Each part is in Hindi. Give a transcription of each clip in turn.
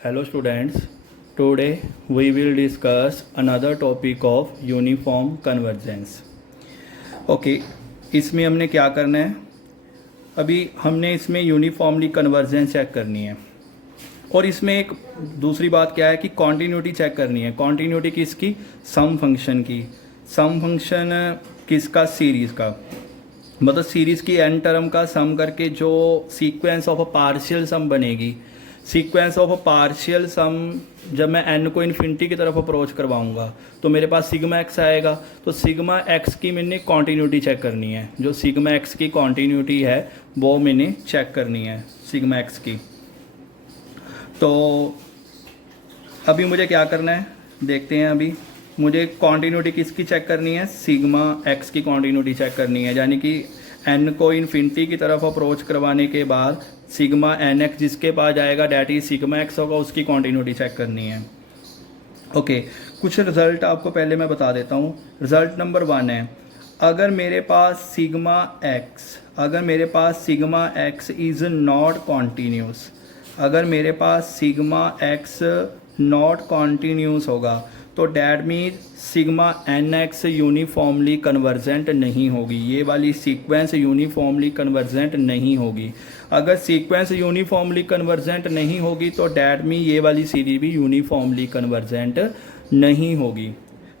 Hello students, today we will discuss another topic of uniform convergence. Okay इसमें हमने क्या करना है, अभी हमने इसमें यूनिफॉर्मली कन्वर्जेंस चेक करनी है और इसमें एक दूसरी बात क्या है कि कॉन्टीन्यूटी चेक करनी है। कॉन्टीन्यूटी किसकी? सम फंक्शन की। सम फंक्शन किसका? सीरीज़ का। मतलब सीरीज़ की एन टर्म का सम करके जो सीक्वेंस ऑफ अ पार्शियल सम बनेगी, सीक्वेंस ऑफ अ पार्शियल सम जब मैं एन को इन्फिनिटी की तरफ अप्रोच करवाऊंगा तो मेरे पास सिग्मा एक्स आएगा। तो सिग्मा एक्स की मैंने कॉन्टीन्यूटी चेक करनी है। जो सिग्मा एक्स की कॉन्टीन्यूटी है वो मैंने चेक करनी है सिग्मा एक्स की। तो अभी मुझे क्या करना है देखते हैं। अभी मुझे कॉन्टीन्यूटी किसकी चेक करनी है? सिग्मा एक्स की कॉन्टीन्यूटी चेक करनी है, यानी कि एन को इन्फिनिटी की तरफ अप्रोच करवाने के बाद सिग्मा एन एक्स जिसके पास जाएगा डैट इज सिग्मा एक्स होगा, उसकी कॉन्टीन्यूटी चेक करनी है। ओके कुछ रिजल्ट आपको पहले मैं बता देता हूँ। रिजल्ट नंबर 1 है, अगर मेरे पास sigma x is not continuous, अगर मेरे पास सिग्मा एक्स नॉट कॉन्टीन्यूस होगा तो that mean sigma n x uniformly convergent नहीं होगी। ये वाली सीक्वेंस यूनिफॉर्मली कन्वर्जेंट नहीं होगी। अगर सीक्वेंस यूनिफॉर्मली कन्वर्जेंट नहीं होगी तो डैट मीन ये वाली सीरीज भी यूनिफॉर्मली कन्वर्जेंट नहीं होगी।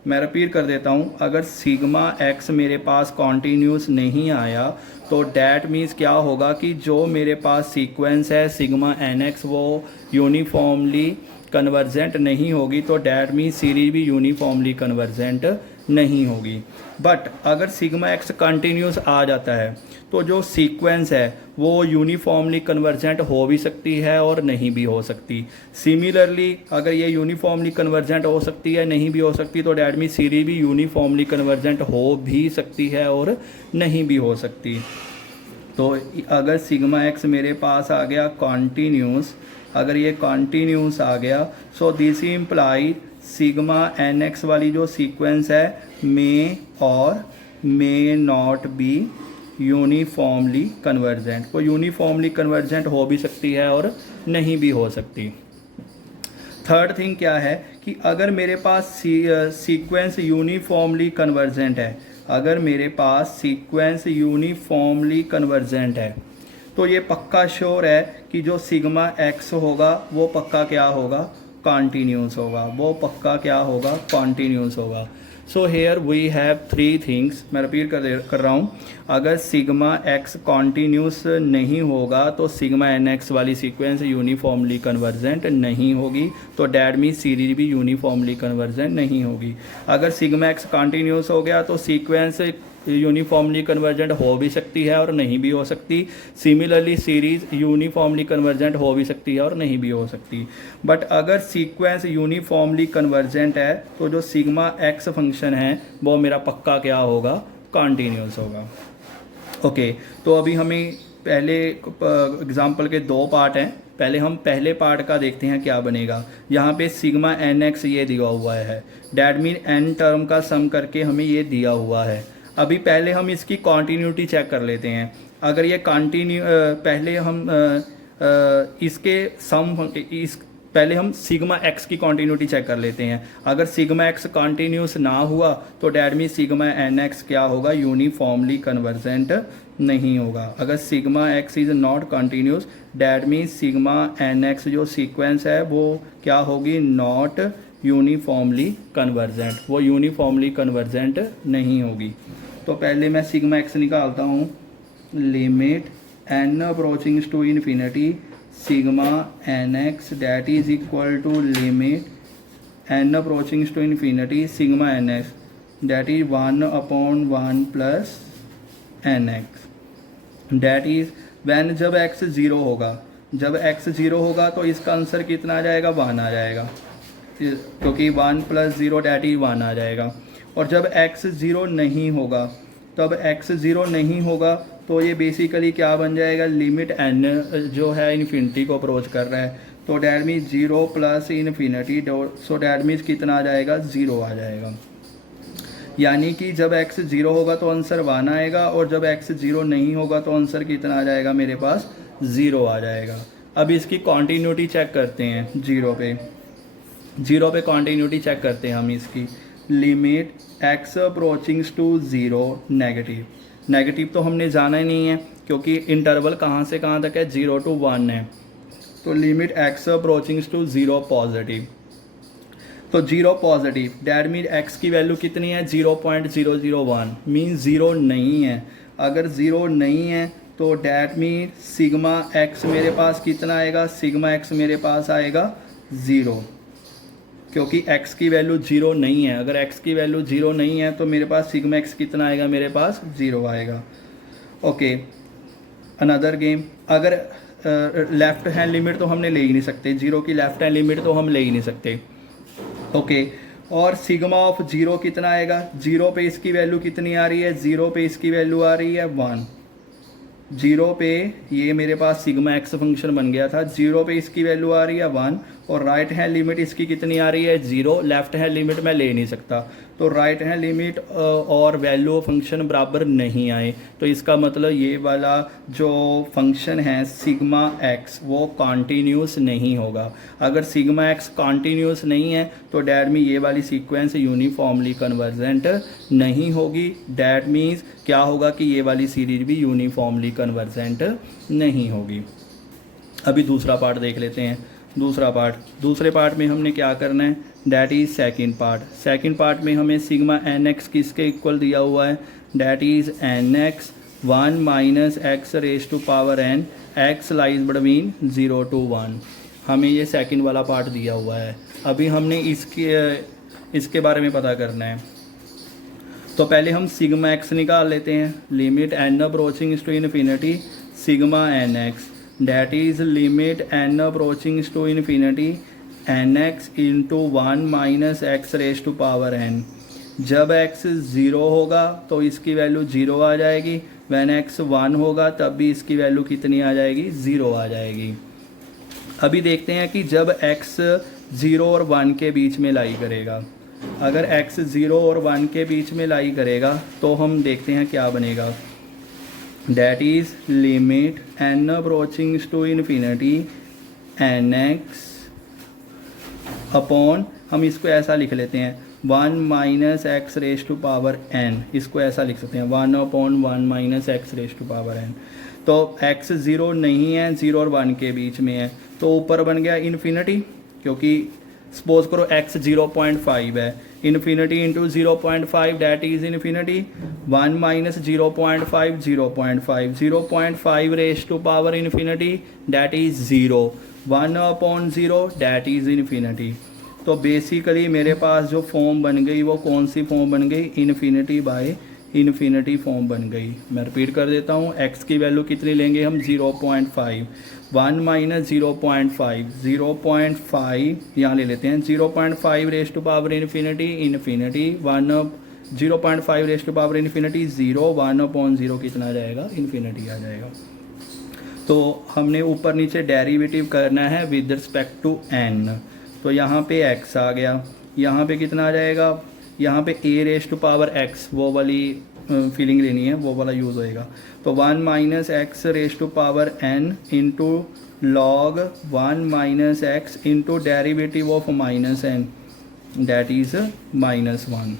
मैं रिपीट कर देता हूँ, अगर सिग्मा एक्स मेरे पास कॉन्टीन्यूस नहीं आया तो डैट मीन्स क्या होगा कि जो मेरे पास सीक्वेंस है सिग्मा एन एक्स वो यूनिफॉर्मली कन्वर्जेंट नहीं होगी। तो डैट मीन्स सीरीज भी यूनिफॉर्मली कन्वर्जेंट नहीं होगी। बट अगर सिग्मा एक्स कंटिन्यूस आ जाता है तो जो सीक्वेंस है वो यूनिफॉर्मली कन्वर्जेंट हो भी सकती है और नहीं भी हो सकती। सिमिलरली अगर ये यूनिफॉर्मली कन्वर्जेंट हो सकती है, नहीं भी हो सकती, तो डैट मीन्स सीरीज भी यूनिफॉर्मली कन्वर्जेंट हो भी सकती है और नहीं भी हो सकती। तो अगर सिग्मा एक्स मेरे पास आ गया कॉन्टीन्यूस, अगर ये कॉन्टीन्यूस आ गया so this imply sigma n x वाली जो सीक्वेंस है मे और may not be uniformly convergent. वो यूनिफॉर्मली कन्वर्जेंट हो भी सकती है और नहीं भी हो सकती। थर्ड थिंग क्या है कि अगर मेरे पास सीक्वेंस यूनिफॉर्मली कन्वर्जेंट है, अगर मेरे पास सीक्वेंस यूनिफॉर्मली कन्वर्जेंट है तो ये पक्का श्योर है कि जो सिग्मा एक्स होगा वो पक्का क्या होगा? कॉन्टीन्यूस होगा। वो पक्का क्या होगा? कॉन्टीन्यूस होगा। So here we have 3 things. मैं रिपीट कर रहा हूँ, अगर सिग्मा एक्स कॉन्टीन्यूस नहीं होगा तो सिग्मा एन एक्स वाली सीक्वेंस यूनिफॉर्मली कन्वर्जेंट नहीं होगी। तो डैट मीन सीरीज भी यूनिफॉर्मली कन्वर्जेंट नहीं होगी। अगर सिग्मा एक्स कॉन्टीन्यूस हो गया तो सीक्वेंस यूनिफॉर्मली कन्वर्जेंट हो भी सकती है और नहीं भी हो सकती। सिमिलरली सीरीज यूनिफॉर्मली कन्वर्जेंट हो भी सकती है और नहीं भी हो सकती। बट अगर सीक्वेंस यूनिफॉर्मली कन्वर्जेंट है तो जो सिग्मा एक्स फंक्शन है वो मेरा पक्का क्या होगा? कॉन्टीन्यूस होगा। ओके तो अभी हमें पहले एग्जाम्पल के 2 पार्ट हैं। पहले हम पहले पार्ट का देखते हैं क्या बनेगा। यहाँ पे सिग्मा एन एक्स ये दिया हुआ है, डैट मीन एन टर्म का सम करके हमें ये दिया हुआ है। अभी पहले हम इसकी कॉन्टीन्यूटी चेक कर लेते हैं। अगर ये पहले हम इसके पहले हम सिग्मा एक्स की कॉन्टीन्यूटी चेक कर लेते हैं। अगर सिग्मा एक्स कॉन्टीन्यूस ना हुआ तो that mean sigma n x क्या होगा? यूनिफॉर्मली कन्वर्जेंट नहीं होगा। अगर sigma x is not continuous that mean sigma n x जो सीक्वेंस है वो क्या होगी? नॉट यूनिफॉर्मली कन्वर्जेंट, वो यूनिफॉर्मली कन्वर्जेंट नहीं होगी। तो पहले मैं सिग्मा एक्स निकालता हूँ, limit n approaching to infinity sigma n x that is equal to limit n approaching to infinity sigma n x that is 1/1 plus n x that is one जब एक्स 0 होगा, जब एक्स 0 होगा तो इसका आंसर कितना आ जाएगा? 1 आ जाएगा, क्योंकि 1 + 0 डैट इज 1 आ जाएगा। और जब x 0 नहीं होगा, तब x 0 नहीं होगा तो ये बेसिकली क्या बन जाएगा? लिमिट n जो है इन्फिनिटी को अप्रोच कर रहा है तो that mean 0 + infinity, so that means कितना आ जाएगा? 0 आ जाएगा। यानी कि जब x 0 होगा तो आंसर 1 आएगा और जब x 0 नहीं होगा तो आंसर कितना आ जाएगा? मेरे पास 0 आ जाएगा। अब इसकी कॉन्टीन्यूटी चेक करते हैं जीरो पे कॉन्टीन्यूटी चेक करते हैं हम इसकी। Limit x approaches to zero negative तो हमने जाना ही नहीं है क्योंकि इंटरवल कहाँ से कहाँ तक है, 0 to 1 है। तो limit x approaches to zero positive, तो 0 पॉजिटिव, डैट मीन एक्स की वैल्यू कितनी है, 0.001, मीन 0 नहीं है। अगर 0 नहीं है तो डैट मीन सिग्मा एक्स मेरे पास कितना आएगा, सिग्मा एक्स मेरे पास आएगा 0, क्योंकि x की वैल्यू 0 नहीं है। अगर x की वैल्यू 0 नहीं है तो मेरे पास सिग्मा x कितना आएगा, मेरे पास 0 आएगा। ओके, अनदर गेम, अगर लेफ्ट हैंड लिमिट तो हमने ले ही नहीं सकते, 0 की लेफ्ट हैंड लिमिट तो हम ले ही नहीं सकते। ओके, और सिग्मा ऑफ 0 कितना आएगा, 0 पे इसकी वैल्यू कितनी आ रही है, 0 पे इसकी वैल्यू आ रही है 1, 0 पे ये मेरे पास सिग्मा एक्स फंक्शन बन गया था, 0 पे इसकी वैल्यू आ रही है 1, और राइट हैंड लिमिट इसकी कितनी आ रही है 0, लेफ्ट हैंड लिमिट मैं ले नहीं सकता, तो राइट हैंड लिमिट और वैल्यू फंक्शन बराबर नहीं आए, तो इसका मतलब ये वाला जो फंक्शन है सिग्मा एक्स वो कॉन्टीन्यूस नहीं होगा। अगर सिग्मा एक्स कॉन्टीन्यूस नहीं है तो डैट मीन ये वाली सीक्वेंस यूनिफॉर्मली कन्वर्जेंट नहीं होगी। डैट मीन्स क्या होगा कि ये वाली सीरीज भी यूनिफॉर्मली कन्वर्जेंट नहीं होगी। अभी दूसरा पार्ट देख लेते हैं। दूसरे पार्ट में हमने क्या करना है, डैट इज़ सेकंड पार्ट में हमें सिग्मा एन एक्स किसके इक्वल दिया हुआ है, that is n x 1 minus x raise to power n, x lies between 0 to 1, हमें ये सेकंड वाला पार्ट दिया हुआ है। अभी हमने इसके बारे में पता करना है, तो पहले हम सिग्मा एक्स निकाल लेते हैं। Limit n approaching to infinity sigma n x, that is limit n approaching to infinity nx into 1 minus x raised to power n। जब x 0 होगा तो इसकी वैल्यू 0 आ जाएगी, when x 1 होगा तब भी इसकी वैल्यू कितनी आ जाएगी, 0 आ जाएगी। अभी देखते हैं कि जब x 0 और 1 के बीच में लाई करेगा, अगर x 0 और 1 के बीच में लाई करेगा तो हम देखते हैं क्या बनेगा। That is limit n approaching to infinity nx upon, हम इसको ऐसा लिख लेते हैं 1 minus x raise to power n, इसको ऐसा लिख सकते हैं 1/1 minus x raise to power n। तो x 0 नहीं है, 0 और 1 के बीच में है, तो ऊपर बन गया इन्फिनिटी, क्योंकि सपोज करो x 0.5 है, infinity into 0.5 that is infinity, 1 minus 0.5 0.5 raise to power infinity that is 0, 1/0 that is infinity. तो बेसिकली मेरे पास जो फॉर्म बन गई वो कौन सी फॉर्म बन गई, इन्फिनिटी बाय इन्फिनिटी फॉर्म बन गई। मैं रिपीट कर देता हूँ, x की वैल्यू कितनी लेंगे हम 0.5, 1 माइनस 0.5 यहाँ ले लेते हैं, 0.5 raise to power infinity 0.5 raise to power infinity 0, 1/0 कितना आ जाएगा, इन्फिनिटी आ जाएगा। तो हमने ऊपर नीचे डेरिवेटिव करना है विद रिस्पेक्ट टू n, तो यहाँ पे x आ गया, यहाँ पे कितना आ जाएगा, यहाँ पे a raise to power x वो वाली फीलिंग लेनी है, वो वाला यूज़ होएगा। तो 1 minus x raise to power n into log 1 minus x into derivative of minus n that is -1।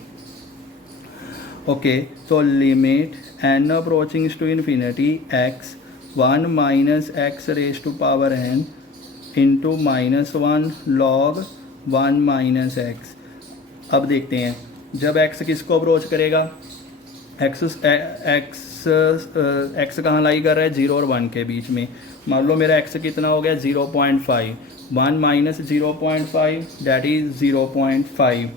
Okay, तो limit n approaching to infinity x 1 minus x raise to power n into -1 log 1 minus x. अब देखते हैं जब x किसको अप्रोच करेगा, x कहाँ लाई कर रहा है, 0 और 1 के बीच में। मान लो मेरा x कितना हो गया 0.5, 1 माइनस 0.5 डैट इज 0.5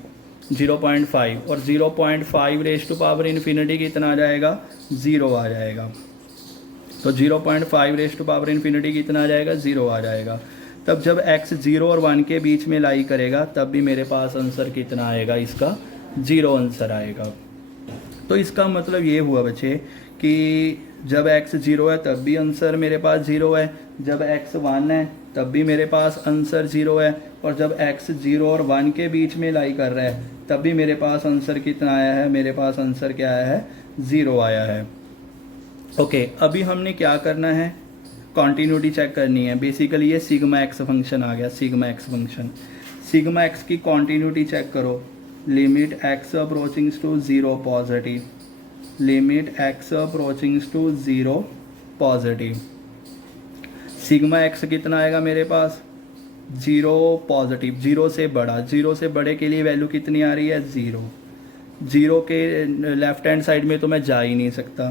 और 0.5 रेज टू पावर इन्फिनिटी कितना आ जाएगा, 0 आ जाएगा। तो 0.5 रेज टू पावर इन्फिनिटी कितना आ जाएगा, 0 आ जाएगा। तब जब x 0 और 1 के बीच में लाई करेगा तब भी मेरे पास आंसर कितना आएगा, इसका 0 आंसर आएगा। तो इसका मतलब ये हुआ बच्चे कि जब x 0 है तब भी आंसर मेरे पास 0 है, जब x 1 है तब भी मेरे पास आंसर 0 है, और जब x 0 और 1 के बीच में लाई कर रहा है तब भी मेरे पास आंसर कितना आया है, मेरे पास आंसर क्या आया है, 0 आया है। ओके, अभी हमने क्या करना है, कॉन्टीन्यूटी चेक करनी है। बेसिकली ये सिग्मा एक्स फंक्शन आ गया, sigma x function. Sigma x की कॉन्टीन्यूटी चेक करो, limit x approaches to zero positive, limit x approaches to zero positive. Sigma x कितना आएगा मेरे पास, ज़ीरो पॉजिटिव, ज़ीरो से बड़ा, ज़ीरो से बड़े के लिए वैल्यू कितनी आ रही है, ज़ीरो। ज़ीरो के लेफ्ट हैंड साइड में तो मैं जा ही नहीं सकता,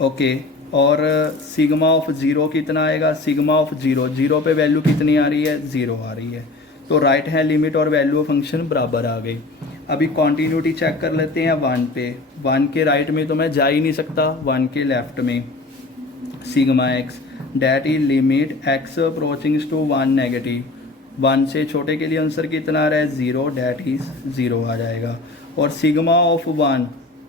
ओके। और सिग्मा ऑफ ज़ीरो कितना आएगा, सिग्मा ऑफ ज़ीरो, ज़ीरो पे वैल्यू कितनी आ रही है, ज़ीरो आ रही है। तो राइट हैंड लिमिट और वैल्यू ऑफ फंक्शन बराबर आ गई। अभी कॉन्टीन्यूटी चेक कर लेते हैं वन पे। वन के राइट में तो मैं जा ही नहीं सकता, वन के लेफ्ट में sigma x that is limit x approaches to one negative, one से छोटे के लिए आंसर कितना आ रहा है, ज़ीरो, डैट इज ज़ीरो आ जाएगा। और sigma of one,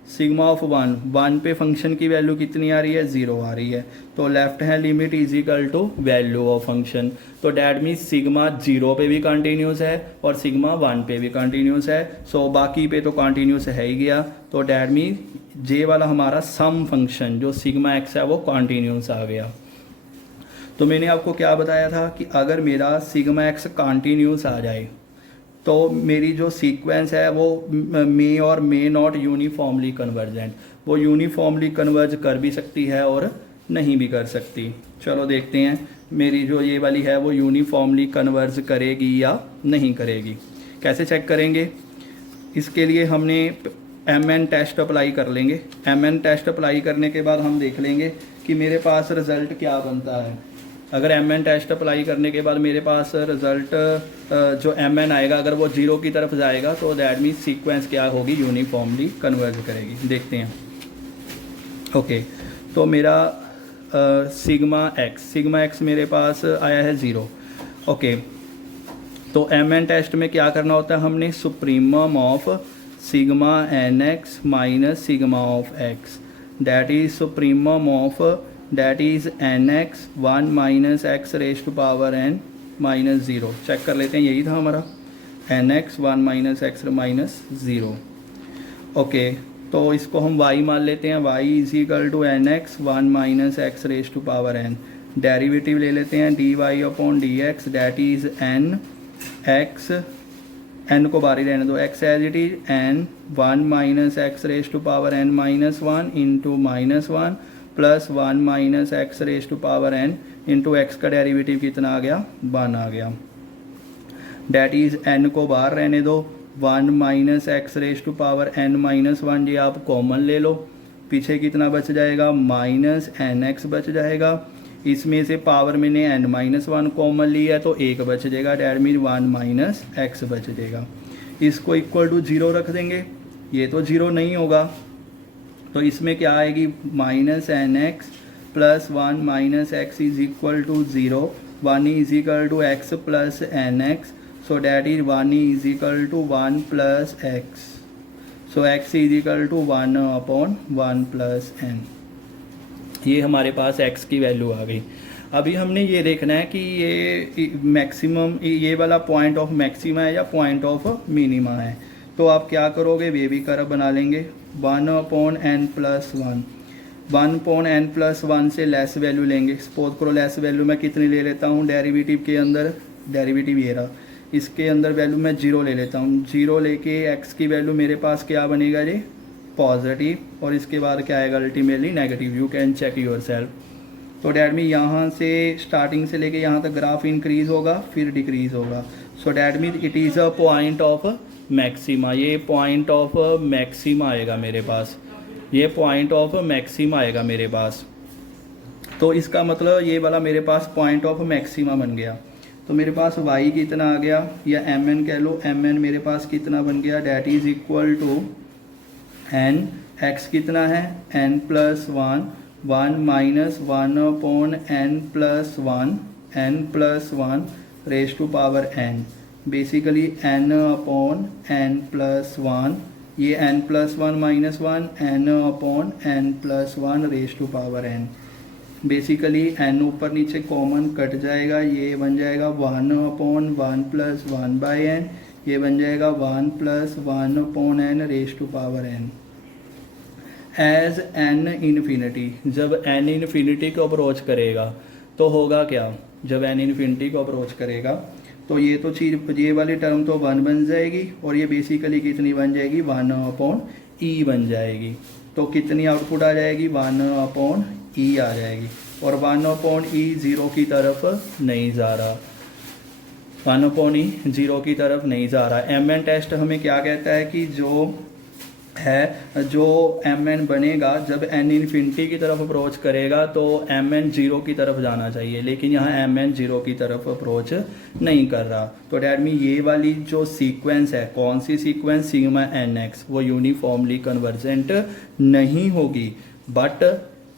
sigma of one, one पे फंक्शन की वैल्यू कितनी आ रही है, ज़ीरो आ रही है। तो left hand limit is equal to value of function. तो डैट मीन्स सिग्मा जीरो पे भी कंटिन्यूस है और सिग्मा वन पे भी कंटिन्यूस है। सो बाकी पे तो कंटिन्यूस है ही गया। तो डैट मीन्स जे वाला हमारा सम फंक्शन जो सिग्मा एक्स है वो कंटिन्यूस आ गया। तो मैंने आपको क्या बताया था कि अगर मेरा सिग्मा एक्स कंटिन्यूस आ जाए तो मेरी जो सीक्वेंस है वो मे और मे नॉट यूनिफॉर्मली कन्वर्जेंट, वो यूनिफॉर्मली कन्वर्ज कर भी सकती है और नहीं भी कर सकती। चलो देखते हैं मेरी जो ये वाली है वो यूनिफॉर्मली कन्वर्ज करेगी या नहीं करेगी। कैसे चेक करेंगे, इसके लिए हमने MN टेस्ट अप्लाई कर लेंगे। MN टेस्ट अप्लाई करने के बाद हम देख लेंगे कि मेरे पास रिज़ल्ट क्या बनता है। अगर MN टेस्ट अप्लाई करने के बाद मेरे पास रिज़ल्ट जो MN आएगा अगर वो जीरो की तरफ जाएगा तो दैट मीन्स सीक्वेंस क्या होगी, यूनिफॉर्मली कन्वर्ज करेगी। देखते हैं, ओके। तो मेरा सिग्मा एक्स मेरे पास आया है ज़ीरो, ओके। तो MN टेस्ट में क्या करना होता है, हमने supremum of sigma NX minus sigma of x that is supremum of that is NX 1 minus x raise to power n minus zero. Check कर लेते हैं, यही था हमारा NX 1 minus x minus zero, okay. तो इसको हम y मान लेते हैं, y is equal to NX 1 minus x raise to power n। Derivative ले लेते हैं dy upon dx that is n x, n को बाहर ही रहने दो, x as it is n 1 minus x raise to power n minus one into minus one plus 1 minus x raise to power n into x का डेरिवेटिव कितना आ गया, 1 आ गया। डैट इज n को बाहर रहने दो, 1 minus x raise to power n minus one, ये आप कॉमन ले लो, पीछे कितना बच जाएगा, माइनस NX बच जाएगा। इसमें से पावर मैंने n माइनस वन कॉमन लिया है तो एक बच जाएगा, डैट मीन 1 माइनस एक्स बच जाएगा। इसको इक्वल टू जीरो रख देंगे, ये तो जीरो नहीं होगा तो इसमें क्या आएगी, minus NX plus 1 minus x is equal to zero, 1 is equal to x plus NX, so that is 1 is equal to 1 plus x, so x is equal to 1 upon 1 plus n। ये हमारे पास x की वैल्यू आ गई। अभी हमने ये देखना है कि ये मैक्सिमम, ये वाला पॉइंट ऑफ मैक्सिमा है या पॉइंट ऑफ मिनिमा है। तो आप क्या करोगे, वे भी कर्व बना लेंगे, 1 upon n plus 1, 1 upon n plus 1 से लेस वैल्यू लेंगे। सपोज करो लेस वैल्यू मैं कितनी ले लेता हूँ, डेरिवेटिव के अंदर, डेरिवेटिव ये रहा, इसके अंदर वैल्यू मैं जीरो ले लेता हूँ। जीरो लेके x की वैल्यू मेरे पास क्या बनेगा, ये पॉजिटिव, और इसके बाद क्या आएगा, ultimately negative. You can check yourself. तो डैट मीन यहाँ से स्टार्टिंग से लेके यहाँ तक ग्राफ इंक्रीज होगा फिर डिक्रीज होगा। So that mean it is a point of maxima, ये पॉइंट ऑफ मैक्सिमा आएगा मेरे पास, ये पॉइंट ऑफ मैक्सिमा आएगा मेरे पास। तो इसका मतलब ये वाला मेरे पास पॉइंट ऑफ मैक्सिमा बन गया। तो मेरे पास y कितना आ गया, या mn कह लो, mn मेरे पास कितना बन गया, that is equal to n, x कितना है n plus 1, 1 minus 1 upon n plus 1, n plus 1 raise to power n, basically n upon n plus 1, ये n plus 1 minus 1, n upon n plus 1 raise to power n। Basically n ऊपर नीचे कॉमन कट जाएगा, ये बन जाएगा 1 अपॉन 1 प्लस 1 बाई n, ये बन जाएगा 1 plus 1 upon n raise to power n। As n infinity, जब n इन्फिनिटी को अप्रोच करेगा तो होगा क्या, जब n इन्फिनिटी को अप्रोच करेगा तो ये तो चीज़, ये वाली टर्म तो 1 बन जाएगी और ये बेसिकली कितनी बन जाएगी, 1/e बन जाएगी। तो कितनी आउटपुट आ जाएगी, 1/e आ जाएगी। और 1/e 0 की तरफ नहीं जा रहा, 1/e 0 की तरफ नहीं जा रहा। mn टेस्ट हमें क्या कहता है कि जो mn बनेगा जब n इन्फिनिटी की तरफ अप्रोच करेगा तो mn 0 की तरफ जाना चाहिए, लेकिन यहाँ mn 0 की तरफ अप्रोच नहीं कर रहा। तो डैट मीन ये वाली जो सीक्वेंस है, कौन सी सीक्वेंस, सिग्मा nx, वो यूनिफॉर्मली कन्वर्जेंट नहीं होगी। बट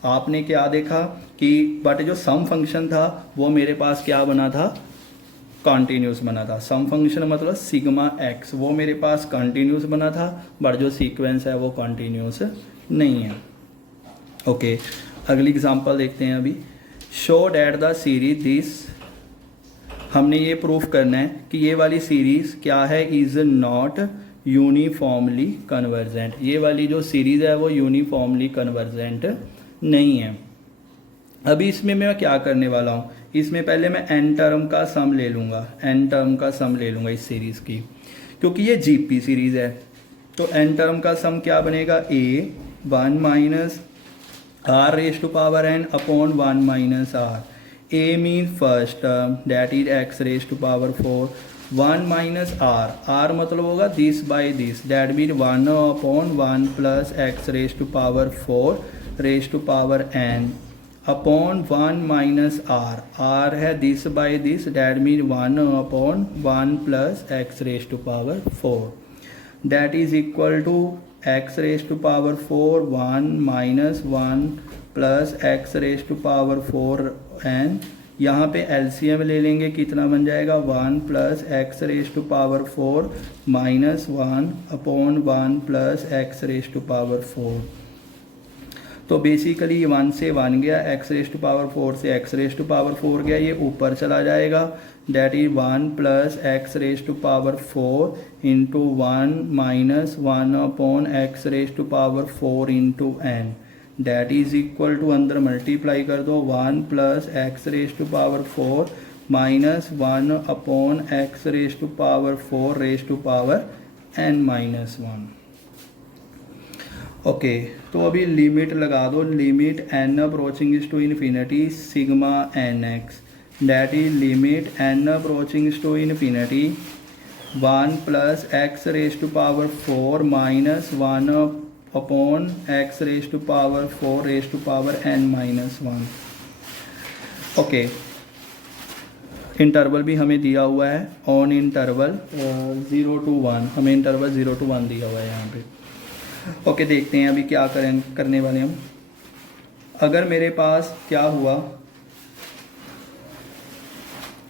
आपने क्या देखा कि बट जो सम फंक्शन था वो मेरे पास क्या बना था, कॉन्टीन्यूस बना था। सम फंक्शन मतलब सिग्मा एक्स, वो मेरे पास कॉन्टीन्यूस बना था, बट जो सीक्वेंस है वो कॉन्टीन्यूस नहीं है। ओके, अगली एग्जांपल देखते हैं अभी। Show that the series this, हमने ये प्रूफ करना है कि ये वाली सीरीज क्या है, इज नॉट यूनिफॉर्मली कन्वर्जेंट। ये वाली जो सीरीज है वो यूनिफॉर्मली कन्वर्जेंट नहीं है। अभी इसमें मैं क्या करने वाला हूँ, इसमें पहले मैं n टर्म का सम ले लूँगा, n टर्म का सम ले लूँगा इस सीरीज़ की, क्योंकि ये जीपी सीरीज़ है। तो n टर्म का सम क्या बनेगा, a 1 minus r raise to power n upon 1 minus r। a mean first term that is x raise to power 4, 1 minus r मतलब होगा this by this, that mean 1 upon 1 plus x raise to power 4 raise to power n upon 1 minus r है this by this, that mean 1 upon 1 plus x raise to power 4, that is equal to x raise to power 4 1 minus 1 plus x raise to power 4 n। यहाँ पे एलसीएम ले लेंगे, कितना बन जाएगा, 1 plus x raise to power 4 minus 1 upon 1 plus x raise to power 4। तो बेसिकली ये 1 से 1 गया, एक्स रेज टू पावर 4 से एक्स रेज टू पावर 4 गया, ये ऊपर चला जाएगा, that is 1 plus x raise to power 4 into 1 minus 1 upon x raise to power 4 into n, that is equal to, अंदर मल्टीप्लाई कर दो, 1 plus x raise to power 4 minus 1 upon x raise to power 4 raise to power n minus 1। Okay, तो अभी लिमिट लगा दो, limit n approaching to infinity sigma nx, that is limit n approaching to infinity 1 plus x raise to power 4 minus 1 upon x raise to power 4 raise to power n minus 1। Okay, interval भी हमें दिया हुआ है, ऑन इंटरवल 0 to 1, हमें इंटरवल 0 to 1 दिया हुआ है यहाँ पे। ओके, देखते हैं अभी क्या करने वाले हम। अगर मेरे पास क्या हुआ,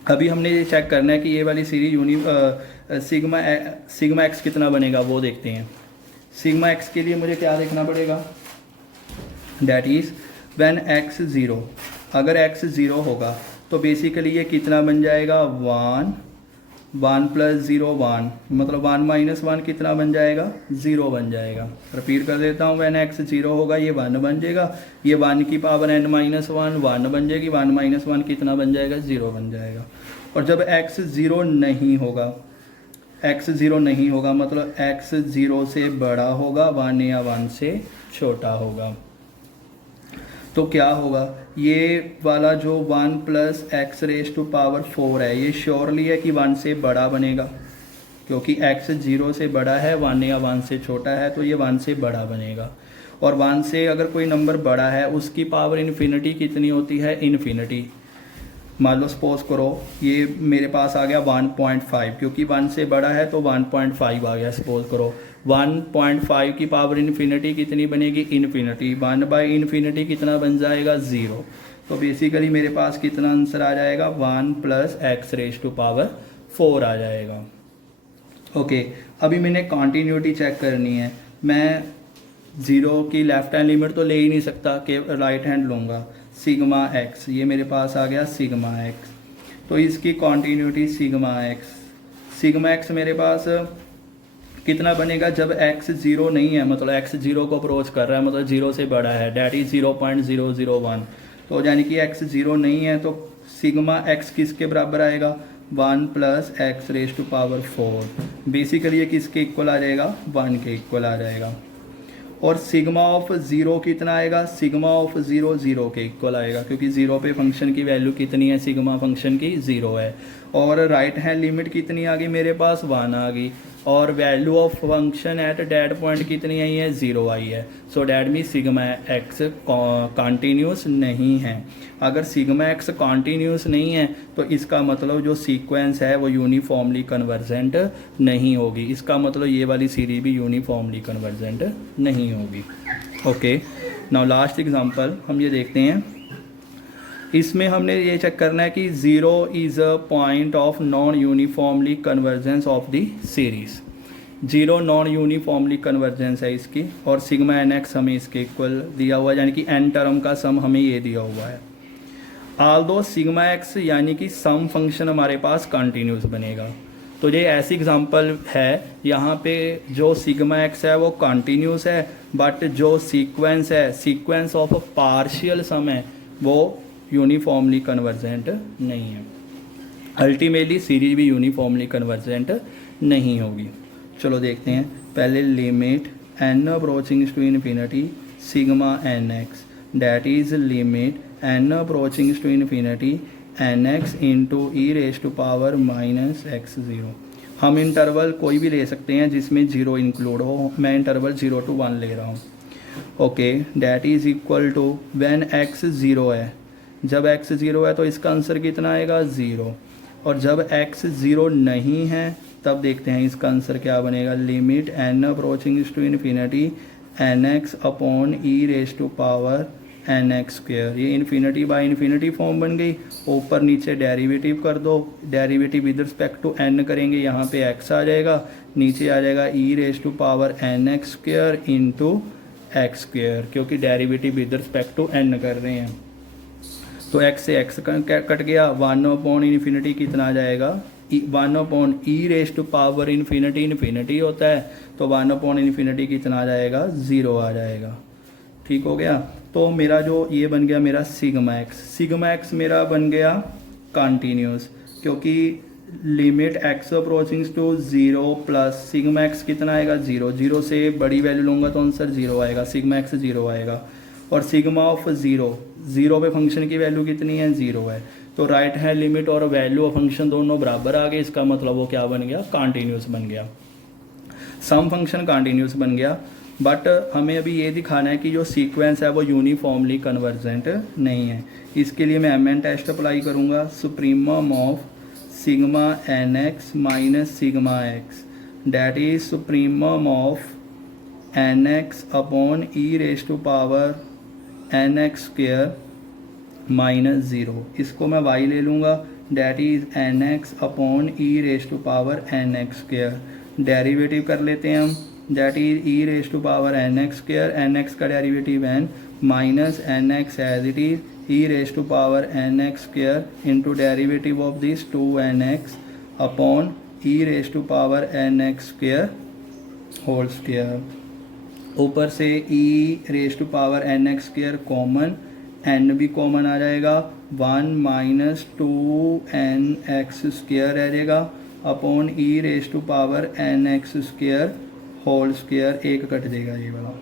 अभी हमने ये चेक करना है कि ये वाली सीरीज सिग्मा एक्स कितना बनेगा, वो देखते हैं। सिग्मा एक्स के लिए मुझे क्या देखना पड़ेगा, दैट इज व्हेन एक्स 0, अगर एक्स 0 होगा तो बेसिकली ये कितना बन जाएगा, 1 प्लस 0 1, मतलब 1 माइनस 1 कितना बन जाएगा, 0 बन जाएगा। रिपीट कर देता हूँ, व्हेन एक्स 0 होगा ये 1 बन जाएगा, ये 1 की पावर n माइनस 1 1 बन जाएगी, 1 माइनस 1 कितना बन जाएगा, 0 बन जाएगा। और जब x 0 नहीं होगा, x 0 नहीं होगा मतलब x 0 से बड़ा होगा, 1 या 1 से छोटा होगा, तो क्या होगा, ये वाला जो 1 plus x raise to power 4 है, ये श्योरली है कि 1 से बड़ा बनेगा, क्योंकि x 0 से बड़ा है, 1 या 1 से छोटा है, तो ये 1 से बड़ा बनेगा। और 1 से अगर कोई नंबर बड़ा है, उसकी पावर इन्फिनिटी कितनी होती है, इन्फिनिटी। मान लो सपोज करो ये मेरे पास आ गया 1.5, क्योंकि 1 से बड़ा है तो 1.5 आ गया। सपोज करो 1.5 की पावर इन्फिनिटी कितनी बनेगी, इन्फिनिटी। 1 बाई इन्फिनिटी कितना बन जाएगा, 0। तो बेसिकली मेरे पास कितना आंसर आ जाएगा, 1 plus x raise to power 4 आ जाएगा। ओके, अभी मैंने कॉन्टीन्यूटी चेक करनी है। मैं 0 की लेफ्ट हैंड लिमिट तो ले ही नहीं सकता, कि राइट हैंड लूँगा। सिग्मा एक्स, ये मेरे पास आ गया सिग्मा एक्स, तो इसकी कॉन्टीन्यूटी सिग्मा एक्स मेरे पास कितना बनेगा, जब x 0 नहीं है, मतलब x 0 को अप्रोच कर रहा है, मतलब 0 से बड़ा है, डैट इज 0.001, तो यानी कि x 0 नहीं है, तो सिग्मा x किसके बराबर आएगा, 1 plus x raise to power 4। Basically ये किसके इक्वल आ जाएगा, 1 के इक्वल आ जाएगा। और सिग्मा ऑफ 0 कितना आएगा, सिग्मा ऑफ 0 0 के इक्वल आएगा, क्योंकि 0 पे फंक्शन की वैल्यू कितनी है, सिग्मा फंक्शन की 0 है। और राइट हैंड लिमिट कितनी आ गई मेरे पास, 1 आ गई। और value of function at that point कितनी आई है, 0 आई है। So that mean sigma x continuous नहीं है। अगर सिग्मा एक्स कॉन्टीन्यूस नहीं है तो इसका मतलब जो सीक्वेंस है वो यूनिफॉर्मली कन्वर्जेंट नहीं होगी। इसका मतलब ये वाली सीरीज भी यूनिफॉर्मली कन्वर्जेंट नहीं होगी। ओके, नाउ लास्ट एग्जांपल हम ये देखते हैं। इसमें हमने ये चेक करना है कि 0 is a point of non uniformly convergence of the series. 0 non uniformly convergence है इसकी, और सिग्मा एन एक्स हमें इसके इक्वल दिया हुआ है, यानी कि एन टर्म का सम हमें ये दिया हुआ है। ऑल्दो सिग्मा एक्स यानी कि सम फंक्शन हमारे पास कंटिन्यूस बनेगा। तो ये ऐसी एग्जांपल है, यहाँ पे जो सिग्मा एक्स है वो कंटिन्यूस है, बट जो सीक्वेंस है, सीक्वेंस ऑफ पार्शियल सम है, वो यूनिफॉर्मली कन्वर्जेंट नहीं है। अल्टीमेटली सीरीज भी यूनिफॉर्मली कन्वर्जेंट नहीं होगी। चलो देखते हैं। पहले limit n approaching to infinity sigma n x, that is limit n approaching to infinity n x into e raise to power minus x 0। हम इंटरवल कोई भी ले सकते हैं जिसमें 0 इंक्लूड हो। मैं इंटरवल 0 to 1 ले रहा हूँ। Okay, that is equal to when x 0 है, जब x 0 है तो इसका आंसर कितना आएगा, 0। और जब x 0 नहीं है तब देखते हैं इसका आंसर क्या बनेगा। Limit n approaching to infinity n x upon e raise to power n x square. ये इन्फिनिटी बाय इन्फिनिटी फॉर्म बन गई। ऊपर नीचे डेरिवेटिव कर दो, derivative with respect to n करेंगे, यहाँ पे x आ जाएगा, नीचे आ जाएगा e raise to power n x square into x square, क्योंकि derivative with respect to n कर रहे हैं। तो x से x कट गया, 1 अपॉन इन्फिनिटी कितना आ जाएगा, 1 upon e raise to power infinity, infinity होता है तो 1 अपॉन इन्फिनिटी कितना आ जाएगा, 0 आ जाएगा। ठीक हो गया। तो मेरा जो ये बन गया मेरा सिग्मा एक्स, सिग्मा एक्स मेरा बन गया कंटिन्यूस, क्योंकि limit x approaching to 0 plus sigma x कितना आएगा, 0। 0 से बड़ी वैल्यू लूँगा तो आंसर 0 आएगा, सिग्मा एक्स 0 आएगा। और सिग्मा ऑफ 0, 0 पे फंक्शन की वैल्यू कितनी है, 0 है। तो राइट हैंड लिमिट और वैल्यू ऑफ फंक्शन दोनों बराबर आ गए। इसका मतलब वो क्या बन गया, कंटिन्यूस बन गया, सम फंक्शन कंटिन्यूस बन गया। बट हमें अभी ये दिखाना है कि जो सीक्वेंस है वो यूनिफॉर्मली कन्वर्जेंट नहीं है। इसके लिए मैं एम टेस्ट अप्लाई करूँगा। Supremum of sigma n x minus sigma x, that is supremum of n x upon e raise to power n x square minus 0। इसको मैं y ले लूँगा, that is n x upon e raise to power n x square. Derivative कर लेते हैं हम, that is e raise to power n x square, n x का derivative n minus N x as it is e raise to power n x square into derivative of this 2nx upon e raise to power n x square whole square. ऊपर से e raise to power n x square common, n भी कॉमन आ जाएगा, 1 माइनस 2nx स्क्वेयर रह जाएगा upon e raise to power n x square whole square, एक कट देगा ये वाला।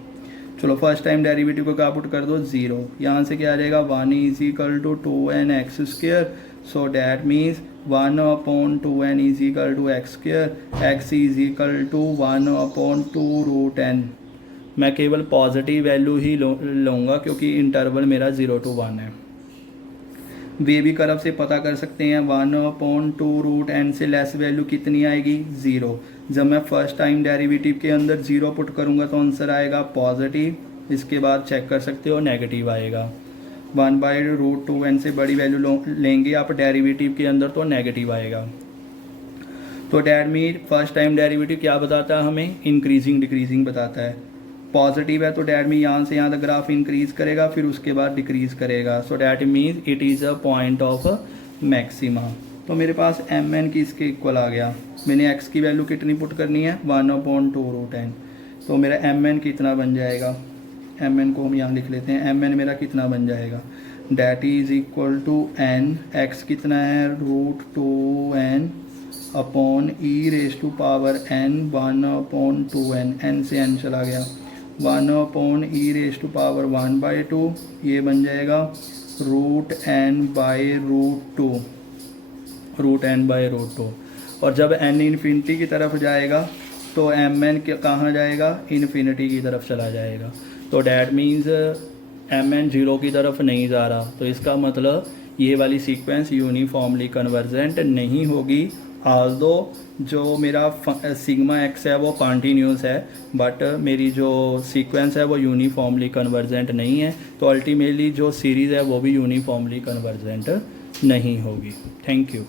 चलो फर्स्ट टाइम डेरिवेटिव को क्या पुट कर दो, 0। यहाँ से क्या आ जाएगा, 1 is equal to 2nx square, so that means 1 upon 2n is equal to x square, x is equal to 1 upon 2 root n। मैं केवल पॉजिटिव वैल्यू ही लूँगा क्योंकि इंटरवल मेरा 0 to 1 है। वे भी कर्व से पता कर सकते हैं, 1 अपॉन 2 रूट n से लेस वैल्यू कितनी आएगी, 0। जब मैं फर्स्ट टाइम डेरिवेटिव के अंदर 0 पुट करूँगा तो आंसर आएगा पॉजिटिव। इसके बाद चेक कर सकते हो नेगेटिव आएगा। 1/√2n से बड़ी वैल्यू लेंगे आप डेरिवेटिव के अंदर तो नेगेटिव आएगा। तो that mean first time derivative क्या बताता है हमें, इंक्रीजिंग डिक्रीजिंग बताता है। पॉजिटिव है तो डैट मीन यहाँ से यहाँ तक ग्राफ इंक्रीज करेगा, फिर उसके बाद डिक्रीज करेगा। So that mean it is a point of maxima. तो मेरे पास एम एन की इसके इक्वल आ गया। मैंने एक्स की वैल्यू कितनी पुट करनी है, 1/2√n। तो मेरा एम एन कितना बन जाएगा, एम एन को हम यहाँ लिख लेते हैं। एम एन मेरा कितना बन जाएगा, that is equal to n, x कितना है √2n upon e raise to power n 1/2n, n से n चला गया 1 ई रेस टू पावर 1/2, ये बन जाएगा √n/√2 और जब n इन्फिनिटी की तरफ जाएगा तो mn कहाँ जाएगा, इन्फिनिटी की तरफ चला जाएगा। तो डैट मीन्स mn 0 की तरफ नहीं जा रहा, तो इसका मतलब ये वाली सीक्वेंस यूनिफॉर्मली कन्वर्जेंट नहीं होगी। आल्दो जो मेरा सिग्मा एक्स है वो कॉन्टीन्यूस है, बट मेरी जो सीक्वेंस है वो यूनिफॉर्मली कन्वर्जेंट नहीं है, तो अल्टीमेटली जो सीरीज़ है वो भी यूनिफॉर्मली कन्वर्जेंट नहीं होगी। Thank you.